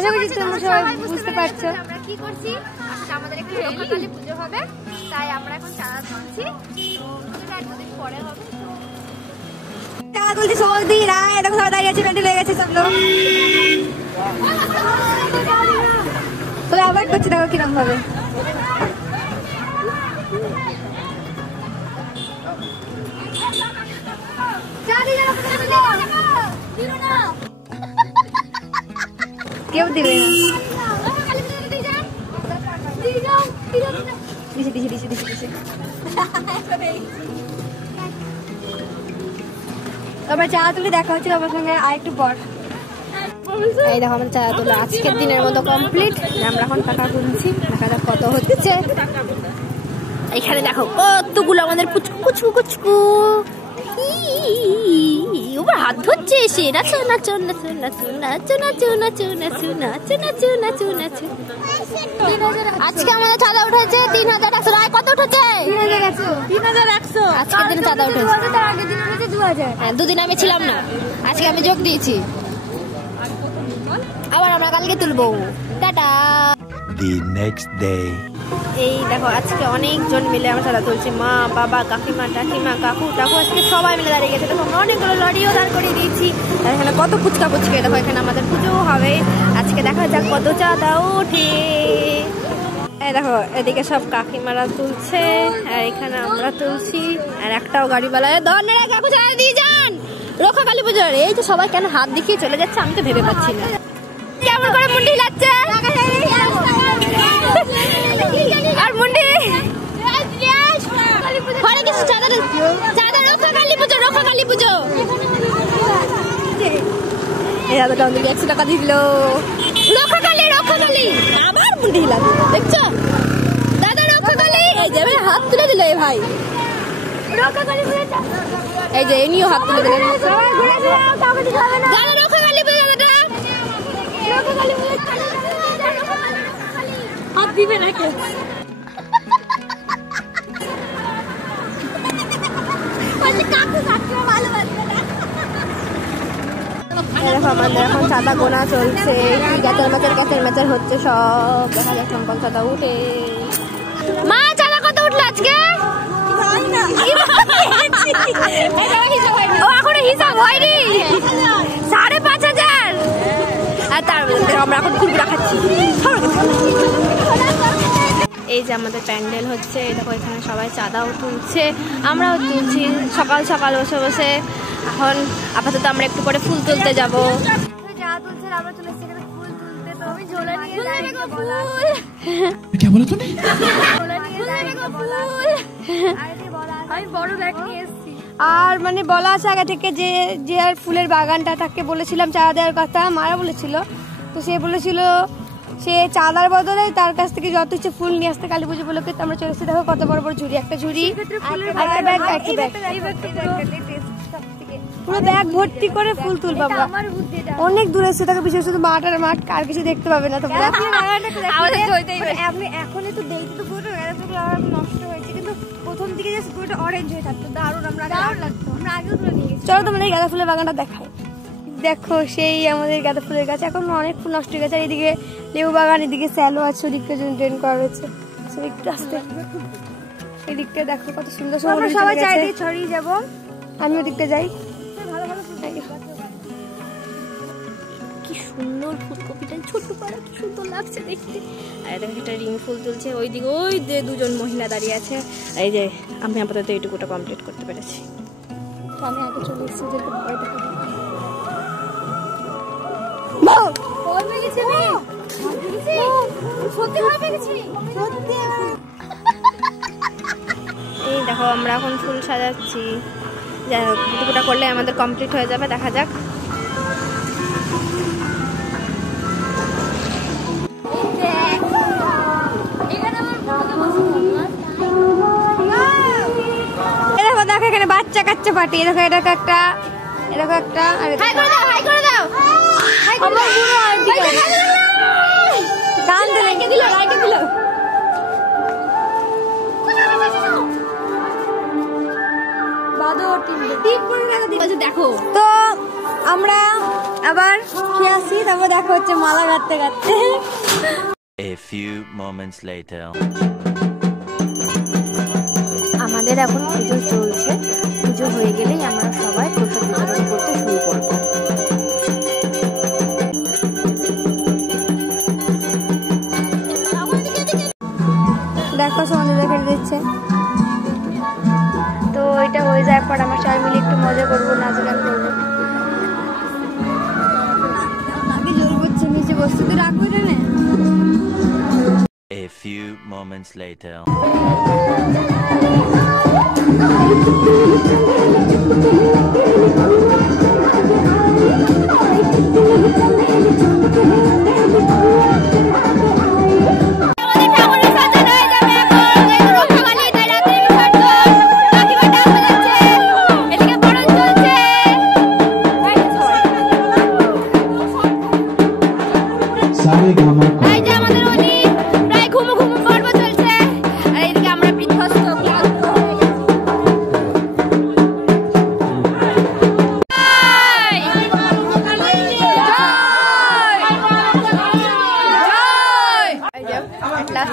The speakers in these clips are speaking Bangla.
আশা করি তোমরা সবাই বুঝতে পারছো আমরা কি করছি। আজকে আমাদের একটু রক্ষাকালী পুজো হবে, তাই আমরা এখন চাঁদা তুলছি। পুজোটা একদিন পরে হবে। চাঁদা তুলছি সৌদি রায়, এরকম সবাই দাঁড়িয়ে আছে, প্যান্ডেল হয়ে গেছে সব লোক। তবে অ্যাভয়েড করছি, দেখো কিরকম ভাবে। কেউ দিবে তোমরা চাঁদা তুলে দেখা হচ্ছে আমার সঙ্গে আরেকটু পর। এই দেখো আমরা চাঁদা তুলে আজকের দিনের মতো কমপ্লিট। আমরা এখন টাকা গুনছি, দেখা যাক কত হচ্ছে। এখানে দেখো কতগুলো আমাদের পুচকু কুচকু কুচকু ওর হাত ধরছে এসে। নাচো নাচো নাচো নাচো নাচো নাচো নাচো নাচো নাচো নাচো নাচো নাচো। আজকে আমাদের চাঁদা উঠেছে 3100। রায় কত উঠেছে? 3100। আজকের দিনে চাঁদা উঠেছে। তার আগের দিন উঠেছে 2000। হ্যাঁ, দুদিন আমি ছিলাম না, আজকে আমি যোগ দিয়েছি। আবার আমরা কালকে তুলবো। টাটা। The next day. এই দেখো আজকে অনেকজন মিলে আমরা চাঁদা তুলছি। মা, বাবা, কাকিমা, টাকিমা, কাকু টাকু আজকে সবাই মিলে দাঁড়িয়ে গেছে। দেখো আমরা অনেকগুলো লরিও দাঁড় করিয়ে দিয়েছি। এখানে কত ফুচকা ফুচকা। দেখো এখানে আমাদের পুজো হবে আজকে। দেখা যাক কত চাঁদা ওঠে। এই দেখো এদিকে সব কাকিমারা তুলছে আর এখানে আমরা তুলছি। আর একটাও গাড়িওয়ালা ধরনের কাকু চাঁদা দিয়ে যান রক্ষাকালী পুজোর। এই তো সবাই কেন হাত দেখিয়ে চলে যাচ্ছে আমি তো ভেবে পাচ্ছি না। কেমন করে মুন্ডি লাগছে আর মুন্ডি হরে কিছু চাঁদা রক্ষাকালী পুজো রক্ষাকালী পুজো। এই দাদাটা আমাদেরকে 100 টাকা দিল। রক্ষাকালী রক্ষাকালী আবার মুন্ডি লাগছে দেখছো দাদা রক্ষাকালী। এই যে হাত তুলে দিল এই ভাই রক্ষাকালী পুজো। এই যে এনিও হাত তুলে দিলেন। দাদা রক্ষাকালী পুজো দাদা রক্ষাকালী পুজো হাত দিবে না কে? আমাদের এখন চাঁদা গোনা চলছে, গ্যাচের ম্যাচের হচ্ছে সব। দেখা যাক কোন চাঁদা উঠে। মা চাঁদা কত উঠলো আজকে? ও এখনো হিসাব হয়নি। 5500। আর তার মধ্যে আমরা এখন কুরকুরা খাচ্ছি। এই যে আমাদের প্যান্ডেল হচ্ছে, দেখো এখানে সবাই চাঁদাও তুলছে, আমরাও তুলছি সকাল সকাল বসে বসে। এখন আপাতত আমরা একটু পরে ফুল তুলতে যাবো। আর মানে বলা আছে আগে থেকে যে আর ফুলের বাগানটা তাকে বলেছিলাম চাঁদা দেওয়ার কথা। মারা বলেছিল, তো সে বলেছিল সে চাঁদার বদলে তার কাছ থেকে যত ইচ্ছে ফুল নিয়ে আসতে কালী পুজো উপলক্ষে। আমরা চলে এসেছি, দেখো কত বড় বড় ঝুড়ি। একটা ঝুড়ি পুরো ব্যাগ ভর্তি করে ফুল তুলবো। অনেক দূরে এসে দেখো, বিশেষ শুধু মাঠ আর মাঠ, আর কিছু দেখতে পাবে না তোমরা। এখনই তো দেখতে তো পুরো নষ্ট হয়েছে, কিন্তু প্রথম দিকে জাস্ট পুরোটা অরেঞ্জ হয়ে থাকতো, দারুণ। আমরা আগেও তুলে নিয়ে গেছি। চলো তোমাদের গাঁদা ফুলের বাগানটা দেখাই। দেখো সেই আমাদের গাঁদা ফুলের গাছ, এখন অনেক ফুল নষ্ট হয়ে গেছে। আর এদিকে লেবু বাগান, এদিকে স্যালো আছে, ওদিকটা ট্রেন করা রয়েছে। একটু আসতে এদিকটা দেখো কত সুন্দর সুন্দর। সবাই চারিদিকে ছড়িয়ে যাবো, আমি ওদিকটা যাই। কি সুন্দর ফুলকপিটা ছোট্ট পাড়া, কি সুন্দর লাগছে দেখতে। আর দেখো একটা রিং ফুল তুলছে ওইদিকে, ওই যে দুজন মহিলা দাঁড়িয়ে আছে। এই যে আমি আপাতত এইটুকুটা কমপ্লিট করতে পেরেছি। তো আমি আগে চলে এসেছি, ওদেরকে ভয় দেখাবো। এই দেখো আমরা এখন ফুল সাজাচ্ছি। যাই হোক এইটুকুটা করলে আমাদের কমপ্লিট হয়ে যাবে। দেখা যাক। দেখো এখানে বাচ্চা কাচ্চা পার্টি। দেখো এরকম একটা গান দিল। দেখো তো আমরা আবার খেয়ে আসি, তারপর দেখা হচ্ছে মালা গাঁথতে গাঁথতে। A few moments later. আমাদের এখন পুজো চলছে, পুজো হয়ে গেলেই আমরা সবাই প্রসাদ বিতরণ করতে শুরু করব। দেখো সন্ধে দেখে দিচ্ছে, তো এটা হয়ে যায় পর আমার সবাই মিলে একটু মজা করবো, নাচ গান করবো। আগে জল করছে, নিচে বসতে তো রাখবো জানে। A few moments later.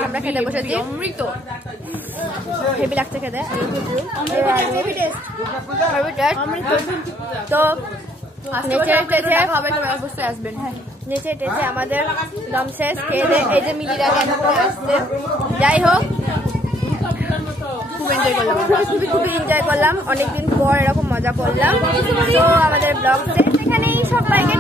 আমরা খেতে বসেছি, হেভি লাগছে খেতে। তো নেচে টেচে আমাদের দম শেষ, খেয়ে দে। এই যে মিলিরা আসছে, যাই হোক খুব এনজয় করলাম, খুবই এনজয় করলাম, অনেকদিন পর এরকম মজা করলাম। তো আমাদের ব্লগ শেষ এখানেই, সবাইকে